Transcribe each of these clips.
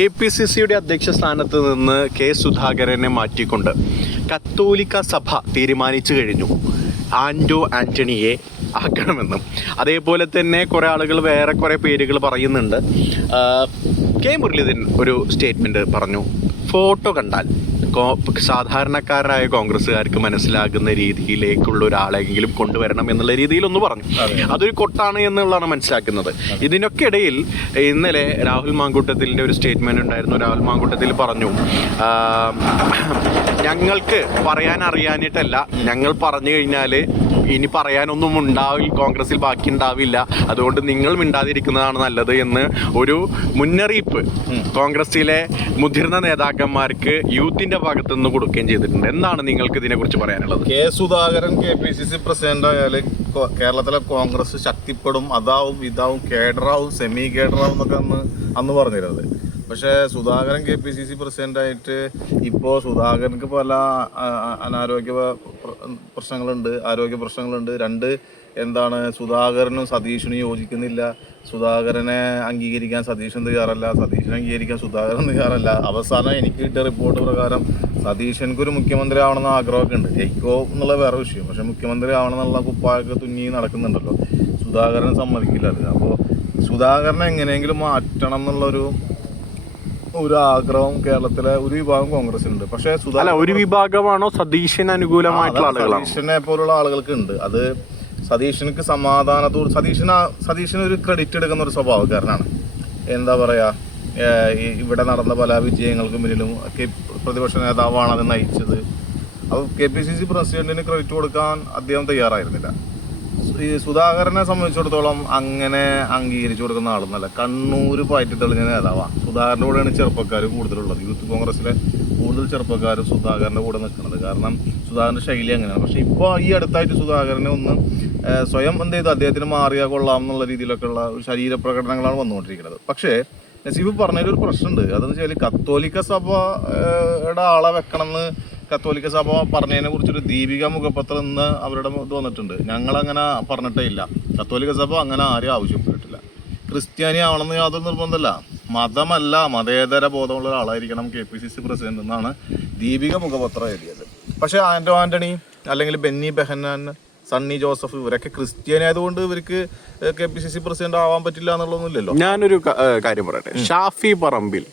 K P C സിയുടെ അധ്യക്ഷ സ്ഥാനത്ത് നിന്ന് കെ സുധാകരനെ മാറ്റിക്കൊണ്ട് കത്തോലിക്ക സഭ തീരുമാനിച്ചു കഴിഞ്ഞു. ആൻഡോ ആന്റണിയെ ആക്കണമെന്നും. അതേപോലെ തന്നെ കുറേ ആളുകൾ വേറെ കുറേ പേരുകൾ പറയുന്നുണ്ട്. കെ മുരളീധരൻ ഒരു സ്റ്റേറ്റ്മെന്റ് പറഞ്ഞു. ഫോട്ടോ കണ്ടാൽ സാധാരണക്കാരായ കോൺഗ്രസ്സുകാർക്ക് മനസ്സിലാകുന്ന രീതിയിലേക്കുള്ള ഒരാളെങ്കിലും കൊണ്ടുവരണം എന്നുള്ള രീതിയിലൊന്ന് പറഞ്ഞു. അതൊരു കൊട്ടാണ് എന്നുള്ളതാണ് മനസ്സിലാക്കുന്നത്. ഇതിനൊക്കെ ഇടയിൽ ഇന്നലെ രാഹുൽ മാങ്കൂട്ടത്തിന്റെ ഒരു സ്റ്റേറ്റ്മെന്റ് ഉണ്ടായിരുന്നു. രാഹുൽ മാങ്കൂട്ടത്തിൽ പറഞ്ഞു ഞങ്ങൾക്ക് പറയാൻ അറിയാനിട്ടല്ല ഞങ്ങൾ പറഞ്ഞു കഴിഞ്ഞാൽ ഇനി പറയാനൊന്നും ഉണ്ടാവില്ല കോൺഗ്രസിൽ ബാക്കി ഉണ്ടാവില്ല. അതുകൊണ്ട് നിങ്ങൾ മിണ്ടാതിരിക്കുന്നതാണ് നല്ലത് എന്ന് ഒരു മുന്നറിയിപ്പ് കോൺഗ്രസിലെ മുതിർന്ന നേതാക്കന്മാർക്ക് യൂത്തിന്റെ ഭാഗത്തു നിന്ന് കൊടുക്കുകയും ചെയ്തിട്ടുണ്ട്. എന്താണ് നിങ്ങൾക്ക് ഇതിനെക്കുറിച്ച് പറയാനുള്ളത്? K Sudhakaran K P C C president ആയാൽ കേരളത്തിലെ കോൺഗ്രസ് ശക്തിപ്പെടും. അതാവും ഇതാവും കേഡറാവും സെമി കേഡറാവും എന്നൊക്കെ അന്ന് അന്ന് പറഞ്ഞിരുന്നത്. പക്ഷേ Sudhakaran K P C C പ്രസിഡന്റായിട്ട് ഇപ്പോൾ സുധാകരൻക്ക് പല അനാരോഗ്യ പ്ര- പ്രശ്നങ്ങളുണ്ട് ആരോഗ്യ പ്രശ്നങ്ങളുണ്ട്. രണ്ട് എന്താണ് സുധാകരനും സതീഷിനും യോജിക്കുന്നില്ല. സുധാകരനെ അംഗീകരിക്കാൻ സതീശൻ തയ്യാറല്ല? സതീശനെ അംഗീകരിക്കാൻ സുധാകരൻ തയ്യാറല്ല? അവസാനം എനിക്ക് കിട്ടിയ റിപ്പോർട്ട് പ്രകാരം സതീശൻക്ക് ഒരു മുഖ്യമന്ത്രി ആവണമെന്ന് ആഗ്രഹമൊക്കെ ഉണ്ട്. ജയിക്കോ എന്നുള്ള വേറെ വിഷയം. പക്ഷേ മുഖ്യമന്ത്രി ആവണം എന്നുള്ള കുപ്പായൊക്കെ തുന്നി നടക്കുന്നുണ്ടല്ലോ. സുധാകരൻ സമ്മതിക്കില്ല അപ്പോൾ സുധാകരനെ എങ്ങനെയെങ്കിലും മാറ്റണം എന്നുള്ളൊരു ഒരു ആഗ്രഹം കേരളത്തിലെ ഒരു വിഭാഗം കോൺഗ്രസിനുണ്ട് പക്ഷേ അല്ല ഒരു വിഭാഗമാണോ സതീശന് അനുകൂലമായിട്ടുള്ള ആളുകളാണോ? സതീശനെ പോലുള്ള ആളുകൾക്ക് ഉണ്ട് അത് സതീശനക്ക് സമാധാനത്തോട് സതീശന സതീശന് ഒരു ക്രെഡിറ്റ് എടുക്കുന്ന ഒരു സ്വഭാവക്കാരനാണ്. എന്താ പറയാ ഇവിടെ നടന്ന പല വിജയങ്ങൾക്കും പിന്നിലും കെ പ്രതിപക്ഷ നേതാവാണ് അത് നയിച്ചത്. അപ്പോൾ കെ പി സി സി പ്രസിഡന്റിന് ക്രെഡിറ്റ് കൊടുക്കാൻ അദ്ദേഹം തയ്യാറായിരുന്നില്ല. ഈ സുധാകരനെ സംബന്ധിച്ചിടത്തോളം അങ്ങനെ അംഗീകരിച്ചു കൊടുക്കുന്ന ആളൊന്നല്ല കണ്ണൂർ പാറ്റി തെളിഞ്ഞ നേതാവാണ് സുധാകരന്റെ കൂടെയാണ് ചെറുപ്പക്കാർ കൂടുതലുള്ളത്. യൂത്ത് കോൺഗ്രസിലെ കൂടുതൽ ചെറുപ്പക്കാർ സുധാകരന്റെ കൂടെ നിൽക്കുന്നത്. കാരണം സുധാകരന്റെ ശൈലി അങ്ങനെയാണ്. പക്ഷേ ഇപ്പോൾ ഈ അടുത്തായിട്ട് സുധാകരനെ ഒന്ന് സ്വയം എന്ത് ചെയ്തു? അദ്ദേഹത്തിന് മാറിയാൽ കൊള്ളാം എന്നുള്ള രീതിയിലൊക്കെയുള്ള ഒരു ശരീരപ്രകടനങ്ങളാണ് വന്നുകൊണ്ടിരിക്കുന്നത്. പക്ഷേ നസീബ് പറഞ്ഞതിലൊരു പ്രശ്നമുണ്ട്. അതെന്ന് വെച്ചാൽ കത്തോലിക്ക സഭയുടെ ആളെ വെക്കണമെന്ന് കത്തോലിക്ക സഭ പറഞ്ഞതിനെ കുറിച്ചൊരു ദീപിക മുഖപത്രം ഇന്ന് അവരുടെ ഇത് വന്നിട്ടുണ്ട്. ഞങ്ങളങ്ങനെ പറഞ്ഞിട്ടേ ഇല്ല. കത്തോലിക്ക സഭ അങ്ങനെ ആരും ആവശ്യപ്പെട്ടിട്ടില്ല. ക്രിസ്ത്യാനി ആവണമെന്ന് യാതൊരു നിർബന്ധമല്ല. മതമല്ല മതേതര ബോധമുള്ള ഒരാളായിരിക്കണം K P C C president എന്നാണ് ദീപിക മുഖപത്രം എഴുതിയത്. പക്ഷേ ആൻഡോ ആന്റണി അല്ലെങ്കിൽ ബെന്നി ബെഹന്നാൻ സണ്ണി ജോസഫ് ഇവരൊക്കെ ക്രിസ്ത്യാനി ആയതുകൊണ്ട് ഇവർക്ക് K P C C president ആവാൻ പറ്റില്ല എന്നുള്ളതൊന്നുമില്ലല്ലോ ഞാനൊരു കാര്യം പറയട്ടെ. Shafi Parambil.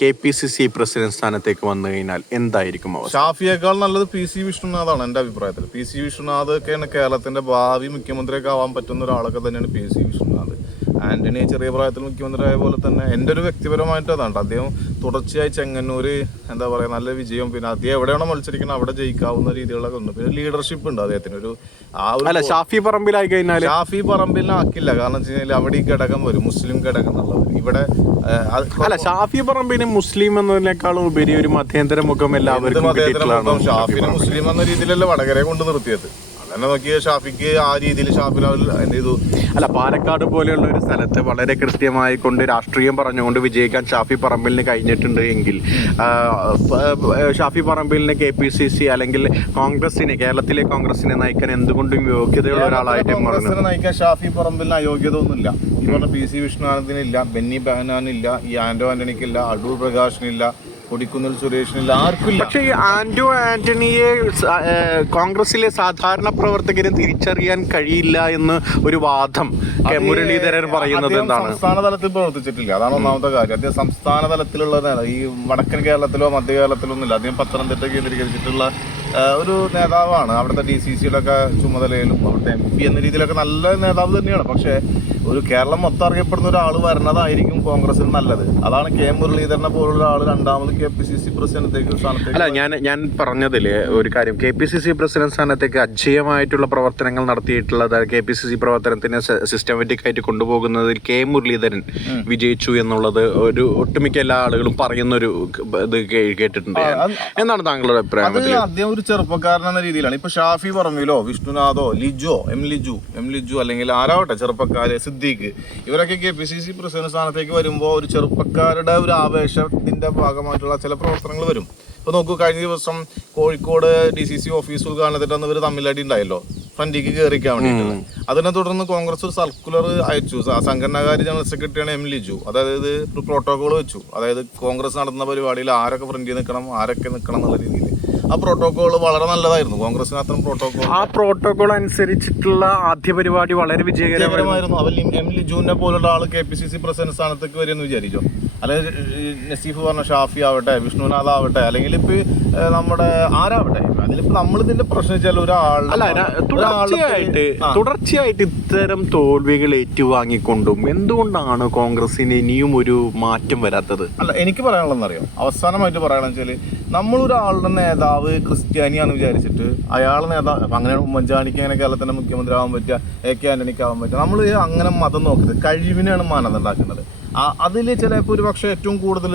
K P C C president സ്ഥാനത്തേക്ക് വന്നു കഴിഞ്ഞാൽ എന്തായിരിക്കും അവസ്ഥ? ഷാഫിയേക്കാൾ നല്ലത് പി സി വിഷ്ണുനാഥാണ് എന്റെ അഭിപ്രായത്തിൽ. പി സി വിഷ്ണുനാഥ് ഒക്കെയാണ് കേരളത്തിന്റെ ഭാവി മുഖ്യമന്ത്രിയൊക്കെ ആവാൻ പറ്റുന്ന ഒരാളൊക്കെ തന്നെയാണ് പി സി വിഷ്ണുനാഥ്. ആന്റണി ചെറിയ പ്രായത്തിൽ മുഖ്യമന്ത്രി ആയ പോലെ തന്നെ എന്റെ ഒരു വ്യക്തിപരമായിട്ട് അതാണ്. അദ്ദേഹം തുടർച്ചയായി ചെങ്ങന്നൂര് എന്താ പറയുക നല്ല വിജയം പിന്നെ അദ്ദേഹം എവിടെയാണോ മത്സരിക്കുന്നത് അവിടെ ജയിക്കാവുന്ന രീതികളൊക്കെ ഉണ്ട്. പിന്നെ ലീഡർഷിപ്പ് ഉണ്ട് അദ്ദേഹത്തിന്. ഒരു ആ ഒരു ഷാഫി പറമ്പിലായി കഴിഞ്ഞാൽ ഷാഫി പറമ്പിലാക്കില്ല കാരണം വെച്ച് കഴിഞ്ഞാൽ അവിടെ ഈ ഘടകം വരും. മുസ്ലിം ഘടകം എന്നുള്ളത്. ഇവിടെ അല്ല ഷാഫി പറമ്പിന് മുസ്ലിം എന്നതിനേക്കാളും ഉപരി ഒരു മധ്യേന്തര മുഖം എല്ലാവർക്കും മുഖം? മുസ്ലിം എന്ന രീതിയിലല്ല വടകരെ കൊണ്ട് നിർത്തിയത്. അങ്ങനെ നോക്കിയ ഷാഫിക്ക് ആ രീതിയിൽ ഷാഫി എന്ത് ചെയ്തു? അല്ല പാലക്കാട് പോലെയുള്ള ഒരു സ്ഥലത്ത് വളരെ കൃത്യമായി കൊണ്ട് രാഷ്ട്രീയം പറഞ്ഞുകൊണ്ട് വിജയിക്കാൻ ഷാഫി പറമ്പിലിന് കഴിഞ്ഞിട്ടുണ്ട് എങ്കിൽ ഷാഫി പറമ്പിലിന് കെ പി സി സി അല്ലെങ്കിൽ കോൺഗ്രസിനെ കേരളത്തിലെ കോൺഗ്രസിനെ നയിക്കാൻ എന്തുകൊണ്ടും യോഗ്യതയുള്ള ഒരാളായിട്ട് നയിക്കാൻ ഷാഫി പറമ്പിലിന് അയോഗ്യത ഒന്നുമില്ല. ഈ പറഞ്ഞ പി സി വിഷ്ണുനാനന്ദിനില്ല ബെന്നി ബഹനാനില്ല ഈ ആന്റോ ആന്റണിക്കില്ല അടൂർ പ്രകാശിനില്ല കൊടിക്കുന്നിൽ സുരേഷിനില്ല ആർക്കില്ല. പക്ഷേ ഈ ആന്റോ ആന്റണിയെ സ- കോൺഗ്രസിലെ സാധാരണ പ്രവർത്തകരെ തിരിച്ചറിയാൻ കഴിയില്ല എന്ന് ഒരു വാദം കെ. അത് മുരളീധരൻ പറയുന്നത് അദ്ദേഹം എന്താണ്? സംസ്ഥാന തലത്തിൽ പ്രവർത്തിച്ചിട്ടില്ല. അതാണ് ഒന്നാമത്തെ കാര്യം. അദ്ദേഹം സംസ്ഥാന തലത്തിലുള്ള ഈ വടക്കൻ കേരളത്തിലോ മധ്യ കേരളത്തിലോ ഒന്നുമില്ല. അദ്ദേഹം പത്തനംതിട്ട കേന്ദ്രീകരിച്ചിട്ടുള്ള ഒരു നേതാവാണ്. അവിടുത്തെ ഡി സി സിയിലൊക്കെ ചുമതലയിലും അവിടുത്തെ എം പി എന്ന രീതിയിലൊക്കെ നല്ല നേതാവ് തന്നെയാണ്. പക്ഷേ ഒരു കേരളം മൊത്തം അറിയപ്പെടുന്ന ഒരാൾ വരുന്നതായിരിക്കും കോൺഗ്രസിന് നല്ലത്. അതാണ് കെ മുരളീധരനെ പോലുള്ള ആൾ രണ്ടാമത് കെ പി സി സി പ്രസിഡന്റേക്ക് അല്ല ഞാൻ ഞാൻ പറഞ്ഞതിൽ ഒരു കാര്യം. K P C C president സ്ഥാനത്തേക്ക് അജയമായിട്ടുള്ള പ്രവർത്തനങ്ങൾ നടത്തിയിട്ടുള്ളത് കെ പി സി സി പ്രവർത്തനത്തിനെ സിസ്റ്റമാറ്റിക് ആയിട്ട് കൊണ്ടുപോകുന്നതിൽ കെ മുരളീധരൻ വിജയിച്ചു എന്നുള്ളത് ഒരു ഒട്ടുമിക്ക എല്ലാ ആളുകളും പറയുന്ന ഒരു ഇത് കേട്ടിട്ടുണ്ട് എന്നാണ് എന്താണ് താങ്കളുടെ അഭിപ്രായം അദ്ദേഹം ഒരു ചെറുപ്പക്കാരൻ എന്ന രീതിയിലാണ്. ഇപ്പൊ ഷാഫി പറമ്പിലോ വിഷ്ണുനാഥോ ലിജോ എം ലിജു എം ലിജു അല്ലെങ്കിൽ ആരാവട്ടെ ചെറുപ്പക്കാര് സിദ്ദീഖ് ഇവരൊക്കെ K P C C president സ്ഥാനത്തേക്ക് വരുമ്പോൾ ഒരു ചെറുപ്പക്കാരുടെ ഒരു ആവേശത്തിന്റെ ഭാഗമായിട്ടുള്ള ചില പ്രവർത്തനങ്ങൾ വരും. ഇപ്പൊ നോക്കൂ കഴിഞ്ഞ ദിവസം Kozhikode D C C office ഉദ്ഘാടനത്തിന്റെ അന്ന് ഇവർ തമ്മിലടി ഉണ്ടായല്ലോ. ഫ്രണ്ടിക്ക് കയറിക്കാൻ വേണ്ടിയിട്ടുള്ളത് അതിനെ തുടർന്ന് കോൺഗ്രസ് ഒരു സർക്കുലർ അയച്ചു. സംഘടനാകാര്യ ജനറൽ സെക്രട്ടറിയാണ് എം ലിജു. അതായത് ഒരു പ്രോട്ടോകോൾ വെച്ചു. അതായത് കോൺഗ്രസ് നടത്തുന്ന പരിപാടിയിൽ ആരൊക്കെ ഫ്രണ്ടിൽ നിൽക്കണം ആരൊക്കെ നിൽക്കണം എന്നുള്ള രീതിയിൽ. ആ പ്രോട്ടോകോൾ വളരെ നല്ലതായിരുന്നു. കോൺഗ്രസിന് അത്തരം പ്രോട്ടോകോൾ ആ പ്രോട്ടോകോൾ അനുസരിച്ചിട്ടുള്ള ആദ്യ പരിപാടി വളരെ വിജയകരമായിരുന്നു. അവൽ എം ലിജുവിനെ പോലുള്ള ആൾ K P C C president സ്ഥാനത്തേക്ക് വരുമെന്ന് വിചാരിച്ചോ? അല്ലെങ്കിൽ നസീഫ് പറഞ്ഞ ഷാഫി ആവട്ടെ വിഷ്ണുനാഥ് ആവട്ടെ അല്ലെങ്കിൽ ഇപ്പൊ നമ്മുടെ ആരാവട്ടെ? അതിലിപ്പോ നമ്മൾ ഇതിന്റെ പ്രശ്നം വെച്ചാൽ ഒരാൾ തുടർച്ചയായിട്ട് തുടർച്ചയായിട്ട് ഇത്തരം തോൽവികൾ ഏറ്റുവാങ്ങിക്കൊണ്ടും എന്തുകൊണ്ടാണ് കോൺഗ്രസിന് ഇനിയും ഒരു മാറ്റം വരാത്തത്? അല്ല എനിക്ക് പറയാനുള്ളതെന്നറിയാം? അവസാനമായിട്ട് പറയണമെന്ന് വെച്ചാൽ നമ്മളൊരാളുടെ നേതാവ് ക്രിസ്ത്യാനിയാണെന്ന് വിചാരിച്ചിട്ട് അയാൾ നേതാവ് അങ്ങനെ ഉമ്മൻചാണ്ടിക്ക് അങ്ങനെ കേരളത്തിന്റെ മുഖ്യമന്ത്രി ആവാൻ പറ്റുക എ കെ ആന്റണിക്ക് ആവാൻ പറ്റുക നമ്മൾ അങ്ങനെ മതം നോക്കരുത്. കഴിവിനെയാണ് മാനദണ്ഡാക്കുന്നത്. അതിൽ ചിലപ്പോൾ ഒരു പക്ഷേ ഏറ്റവും കൂടുതൽ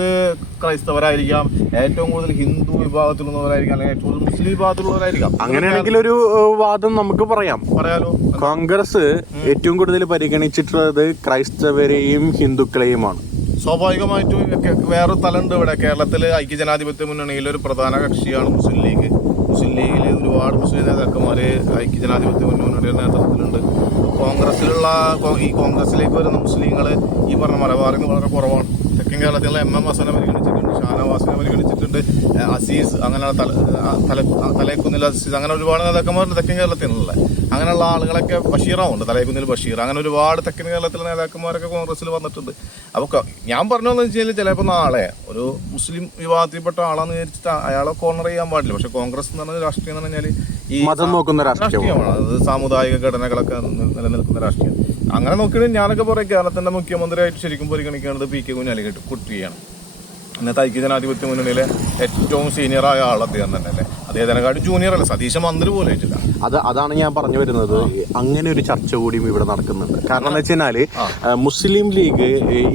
ക്രൈസ്തവരായിരിക്കാം ഏറ്റവും കൂടുതൽ ഹിന്ദു വിഭാഗത്തിലുള്ളവരായിരിക്കാം അല്ലെങ്കിൽ ഏറ്റവും കൂടുതൽ മുസ്ലിം വിഭാഗത്തിലുള്ളവരായിരിക്കാം. അങ്ങനെയാണെങ്കിൽ ഒരു വാദം നമുക്ക് പറയാം. പറയാലോ? കോൺഗ്രസ് ഏറ്റവും കൂടുതൽ പരിഗണിച്ചിട്ടുള്ളത് ക്രൈസ്തവരെയും ഹിന്ദുക്കളെയുമാണ്. സ്വാഭാവികമായിട്ടും വേറൊരു സ്ഥലമുണ്ട് ഇവിടെ. കേരളത്തിൽ ഐക്യജനാധിപത്യ മുന്നണിയിലെ ഒരു പ്രധാന കക്ഷിയാണ് മുസ്ലിം ലീഗ്. മുസ്ലിം ലീഗിൽ ഒരുപാട് മുസ്ലിം നേതാക്കന്മാർ ഐക്യജനാധിപത്യ മുന്നണിയുടെ നേതൃത്വത്തിലുണ്ട്. കോൺഗ്രസ്സിലുള്ള ഈ കോൺഗ്രസിലേക്ക് വരുന്ന മുസ്ലിങ്ങൾ ഈ പറഞ്ഞ മലബാറിൽ നിന്ന് വളരെ കുറവാണ്. തെക്കൻ കേരളത്തിലുള്ള എം എം ഹസനെ പരിഗണിച്ചിട്ടുണ്ട് ഷാനവാസിനെ പരിഗണിച്ചിട്ടുണ്ട് അസീസ് അങ്ങനെയുള്ള തല ആ തല ആ തലേക്കുന്നിൽ അസീസ് അങ്ങനെ ഒരുപാട് നേതാക്കന്മാരുണ്ട് തെക്കൻ കേരളത്തിലുള്ള. അങ്ങനെയുള്ള ആളുകളൊക്കെ ബഷീറാവുണ്ട് തലേക്കുന്നിൽ ബഷീർ. അങ്ങനെ ഒരുപാട് തെക്കൻ കേരളത്തിലെ നേതാക്കന്മാരൊക്കെ കോൺഗ്രസ്സിൽ വന്നിട്ടുണ്ട്. അപ്പോൾ ഞാൻ പറഞ്ഞതെന്ന് കഴിഞ്ഞാൽ ചിലപ്പോൾ നാളെ ഒരു മുസ്ലിം വിഭാഗത്തിൽപ്പെട്ട ആളാന്ന് വിചാരിച്ചിട്ട് അയാളെ കോർണർ ചെയ്യാൻ പാടില്ല. പക്ഷെ കോൺഗ്രസ് എന്ന് പറഞ്ഞ രാഷ്ട്രീയം എന്ന് പറഞ്ഞാൽ ഈ മതം നോക്കുന്ന രാഷ്ട്രീയം രാഷ്ട്രീയമാണ്. അത് സാമുദായിക ഘടനകളൊക്കെ നിലനിൽക്കുന്ന രാഷ്ട്രീയം. അങ്ങനെ നോക്കിയാൽ ഞാനൊക്കെ പറയാം കേരളത്തിന്റെ മുഖ്യമന്ത്രിയായിട്ട് ശരിക്കും പരിഗണിക്കേണ്ടത് പി കെ കുഞ്ഞാലിക്കട്ട് കുട്ടിയാണ് ഐക്യ ജനാധിപത്യ മുന്നണിയിലെ ഏറ്റവും സീനിയറായ ആൾ അദ്ദേഹം തന്നെ അല്ലേ? അദ്ദേഹത്തിനെക്കാട്ടും ജൂനിയർ അല്ല? സതീശ മന്ത്രി പോലെ ആയിട്ടില്ല. അത് അതാണ് ഞാൻ പറഞ്ഞു വരുന്നത്. അങ്ങനെ ഒരു ചർച്ച കൂടിയും ഇവിടെ നടക്കുന്നുണ്ട്. കാരണം എന്ന് വെച്ചാൽ മുസ്ലിം ലീഗ്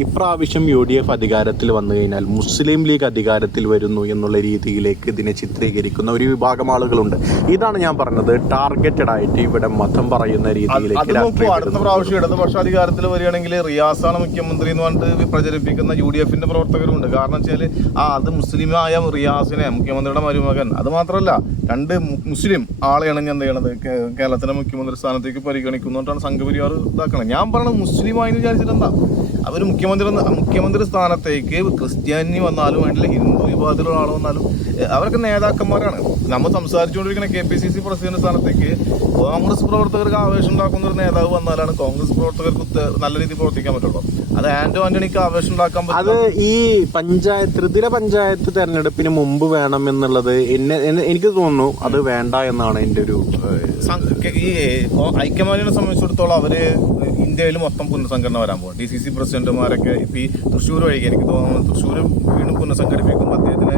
ഇപ്രാവശ്യം യു ഡി എഫ് അധികാരത്തിൽ വന്നു കഴിഞ്ഞാൽ മുസ്ലിം ലീഗ് അധികാരത്തിൽ വരുന്നു എന്നുള്ള രീതിയിലേക്ക് ഇതിനെ ചിത്രീകരിക്കുന്ന ഒരു വിഭാഗം ആളുകളുണ്ട്. ഇതാണ് ഞാൻ പറഞ്ഞത്. ടാർഗറ്റഡ് ആയിട്ട് ഇവിടെ മതം പറയുന്ന രീതിയിലേക്ക് അടുത്ത. പ്രാവശ്യം ഇടതുപക്ഷ അധികാരത്തിൽ വരികയാണെങ്കിൽ റിയാസാണ് മുഖ്യമന്ത്രി എന്ന് പറഞ്ഞിട്ട് പ്രചരിപ്പിക്കുന്ന യു ഡി എഫിന്റെ പ്രവർത്തകരുണ്ട് കാരണം വെച്ചാൽ ആ അത് മുസ്ലിമായ റിയാസിനെ മുഖ്യമന്ത്രിയുടെ മരുമകൻ അത് മാത്രമല്ല രണ്ട് മുസ്ലിം ആളെയാണ് ഞാൻ എന്ത് ചെയ്യണത്? കേരളത്തിലെ മുഖ്യമന്ത്രി സ്ഥാനത്തേക്ക് പരിഗണിക്കുന്നതുകൊണ്ടാണ് സംഘപരിവാർ ഇതാക്കണം ഞാൻ പറഞ്ഞത് മുസ്ലിമായി വിചാരിച്ചിട്ട് എന്താ അവർ മുഖ്യമന്ത്രി മുഖ്യമന്ത്രി സ്ഥാനത്തേക്ക് ക്രിസ്ത്യാനി വന്നാലും വേണ്ടില്ല ഹിന്ദു വിഭാഗത്തിലുള്ള ആൾ വന്നാലും അവരൊക്കെ നേതാക്കന്മാരാണ്. നമ്മൾ സംസാരിച്ചുകൊണ്ടിരിക്കുന്ന K P C C president സ്ഥാനത്തേക്ക് കോൺഗ്രസ് പ്രവർത്തകർക്ക് ആവേശം ഉണ്ടാക്കുന്ന ഒരു നേതാവ് വന്നാലാണ് കോൺഗ്രസ് പ്രവർത്തകർക്ക് നല്ല രീതിയിൽ പ്രവർത്തിക്കാൻ പറ്റുള്ളൂ. അത് ആന്റോ ആന്റണിക്ക് ആവേശം ഉണ്ടാക്കാൻ അത് ഈ പഞ്ചായത്ത് ത്രിതല പഞ്ചായത്ത് തെരഞ്ഞെടുപ്പിന് മുമ്പ് വേണം എന്നുള്ളത് എന്നെ എനിക്ക് തോന്നുന്നു അത് വേണ്ട എന്നാണ് എന്റെ ഒരു ഈ കോ- സംബന്ധിച്ചിടത്തോളം അവർ ഇന്ത്യയിൽ മൊത്തം പുനഃസംഘടന വരാൻ പോകും ഡി സി സി പ്രസിഡന്റുമാരൊക്കെ ഇപ്പോൾ ഈ തൃശ്ശൂർ വഴിക്ക് എനിക്ക് തോന്നുന്നു തൃശ്ശൂരും വീണ്ടും പുനഃസംഘടിപ്പിക്കും. അദ്ദേഹത്തിന്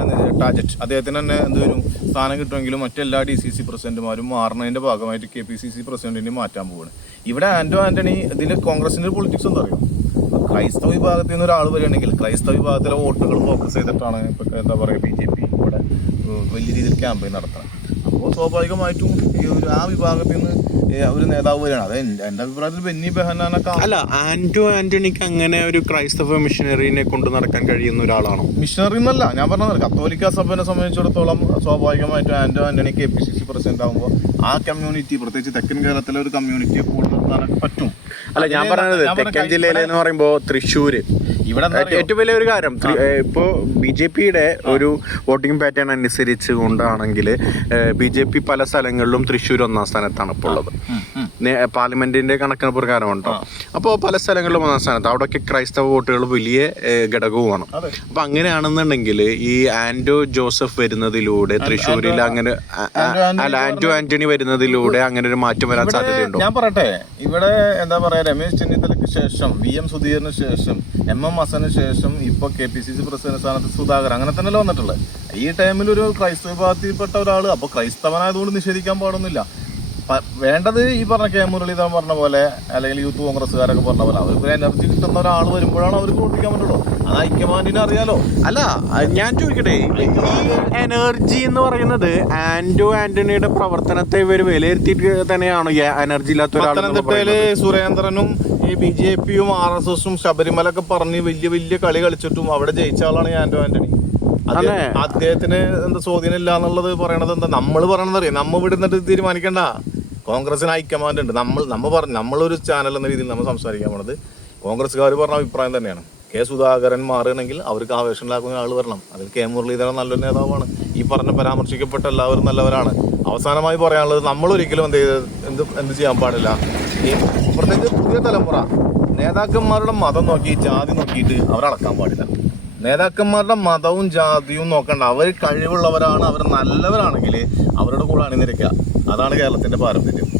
തന്നെ ടാജറ്റ്. അദ്ദേഹത്തിന് തന്നെ എന്തെങ്കിലും സ്ഥാനം കിട്ടുമെങ്കിലും മറ്റെല്ലാ ഡി സി സി പ്രസിഡന്റുമാരും മാറുന്നതിന്റെ ഭാഗമായിട്ട് കെ പി സി സി പ്രസിഡന്റിനെ മാറ്റാൻ പോവാണ്. ഇവിടെ ആൻഡോ ആന്റണി ഇതിൽ കോൺഗ്രസിന്റെ പൊളിറ്റിക്സ് എന്താ അറിയോ? ക്രൈസ്തവ വിഭാഗത്തിൽ നിന്ന് ഒരാൾ വരികയാണെങ്കിൽ ക്രൈസ്തവ വിഭാഗത്തിലെ വോട്ടുകൾ ഫോക്കസ് ചെയ്തിട്ടാണ് ഇപ്പോൾ എന്താ പറയുക ബി ജെ പി ഇവിടെ വലിയ രീതിയിൽ ക്യാമ്പയിൻ നടത്തണം. അപ്പോൾ സ്വാഭാവികമായിട്ടും ഈ ഒരു ആ വിഭാഗത്തിൽ നിന്ന് ഒരു നേതാവ് വരികയാണ്. അത് അഭിപ്രായത്തിൽ ബെന്നി ബെഹനാനൊക്കെ അല്ല ആന്റോ ആന്റണിക്ക് അങ്ങനെ ഒരു ക്രൈസ്തവ മിഷനറിനെ കൊണ്ടു നടക്കാൻ കഴിയുന്ന ഒരാളാണോ? മിഷനറി എന്നല്ല ഞാൻ പറഞ്ഞത് കത്തോലിക്ക സഭനെ സംബന്ധിച്ചിടത്തോളം സ്വാഭാവികമായിട്ടും Anto Antony K P C C president ആകുമ്പോൾ ആ കമ്മ്യൂണിറ്റി പ്രത്യേകിച്ച് തെക്കൻ കേരളത്തിലെ ഒരു കമ്മ്യൂണിറ്റിയെ കൂടുതൽ നിർത്താനൊക്കെ പറ്റും. അല്ല ഞാൻ പറഞ്ഞത് തെക്കൻ ജില്ലയിലെന്ന് പറയുമ്പോൾ പറയുമ്പോ തൃശ്ശൂര്? ഏറ്റവും വലിയ ഒരു കാര്യം ഇപ്പോ ബി ജെ പിയുടെ ഒരു വോട്ടിംഗ് പാറ്റേൺ അനുസരിച്ച് കൊണ്ടാണെങ്കിൽ ബി ജെ പി പല സ്ഥലങ്ങളിലും തൃശ്ശൂർ ഒന്നാം സ്ഥാനത്താണ് ഇപ്പോൾ ഉള്ളത്. പാർലമെന്റിന്റെ കണക്കിന് പ്രകാരം ഉണ്ടോ അപ്പോൾ പല സ്ഥലങ്ങളിലും ഒന്നാം സ്ഥാനത്ത്. അവിടെയൊക്കെ ക്രൈസ്തവ വോട്ടുകൾ വലിയ ഘടകവുമാണ്. അപ്പൊ അങ്ങനെയാണെന്നുണ്ടെങ്കിൽ ഈ ആന്റോ ജോസഫ് വരുന്നതിലൂടെ തൃശ്ശൂരിൽ അങ്ങനെ അല്ല ആന്റോ ആന്റണി വരുന്നതിലൂടെ അങ്ങനെ ഒരു മാറ്റം വരാൻ സാധ്യതയുണ്ടോ? ഞാൻ പറയട്ടെ. ഇവിടെ എന്താ പറയാ രമേശ് ചെന്നിത്തലയ്ക്ക് ശേഷം വി എം സുധീറിന് ശേഷം എം എം ഹസന് ശേഷം ഇപ്പൊ K P C C president സ്ഥാനത്ത് സുധാകർ അങ്ങനെ തന്നെയല്ലേ വന്നിട്ടുള്ളത് ഈ ടൈമിൽ ഒരു ക്രൈസ്തവ വിഭാഗത്തിൽപ്പെട്ട ഒരാൾ അപ്പൊ ക്രൈസ്തവനായതുകൊണ്ട് നിഷേധിക്കാൻ പാടൊന്നുമില്ല. വേണ്ടത് ഈ പറഞ്ഞ കെ മുരളീധരൻ പറഞ്ഞ പോലെ അല്ലെങ്കിൽ യൂത്ത് കോൺഗ്രസ്സുകാരൊക്കെ പറഞ്ഞ പോലെ അവർക്ക് എനർജി കിട്ടുന്ന ഒരാൾ വരുമ്പോഴാണ് അവർക്ക് പ്രവർത്തിക്കാൻ പറ്റുള്ളൂ. അത് ഹൈക്കമാൻഡിനെ അറിയാലോ. അല്ല ഞാൻ ചോദിക്കട്ടെ ഈ എനർജി എന്ന് പറയുന്നത് ആന്റോ ആന്റണിയുടെ പ്രവർത്തനത്തെ ഇവർ വിലയിരുത്തിയിട്ട് തന്നെയാണ് എനർജി ഇല്ലാത്ത ഒരാൾ പത്തനംതിട്ടയിൽ സുരേന്ദ്രനും ഈ ബി ജെ പിയും ആർ എസ് എസും ശബരിമലൊക്കെ പറഞ്ഞ് വലിയ വലിയ കളി കളിച്ചിട്ടും അവിടെ ജയിച്ച ആളാണ് ഞാൻ ആന്റോ ആന്റണി. അദ്ദേഹത്തിന് എന്താ സ്വാധീനം ഇല്ല എന്നുള്ളത് പറയണത് എന്താ? നമ്മൾ പറയണത് അറിയാം നമ്മ ഇവിടെ നിന്നിട്ട് തീരുമാനിക്കണ്ട. കോൺഗ്രസിന് ഹൈക്കമാൻഡ് ഉണ്ട് നമ്മൾ നമ്മൾ പറഞ്ഞു നമ്മളൊരു ചാനൽ എന്ന രീതിയിൽ നമ്മൾ സംസാരിക്കാൻ പോണത് കോൺഗ്രസ്സുകാർ പറഞ്ഞ അഭിപ്രായം തന്നെയാണ്. കെ സുധാകരൻ മാറുകയാണെങ്കിൽ അവർക്ക് ആവേശമുണ്ടാക്കുന്ന ആൾ വരണം. അതിൽ കെ മുരളീധരൻ നല്ലൊരു നേതാവാണ്. ഈ പറഞ്ഞ പരാമർശിക്കപ്പെട്ട എല്ലാവരും നല്ലവരാണ്. അവസാനമായി പറയാനുള്ളത് നമ്മൾ ഒരിക്കലും എന്ത് ചെയ്ത് എന്ത് എന്ത് ചെയ്യാൻ പാടില്ല. ഈ പുതിയ തലമുറ നേതാക്കന്മാരുടെ മതം നോക്കി ജാതി നോക്കിയിട്ട് അവരടക്കാൻ പാടില്ല. നേതാക്കന്മാരുടെ മതവും ജാതിയും നോക്കണ്ട. അവർ കഴിവുള്ളവരാണ് അവർ നല്ലവരാണെങ്കിൽ അവരുടെ കൂടെ അണിനിരക്കുക. അതാണ് കേരളത്തിന്റെ പാരമ്പര്യം.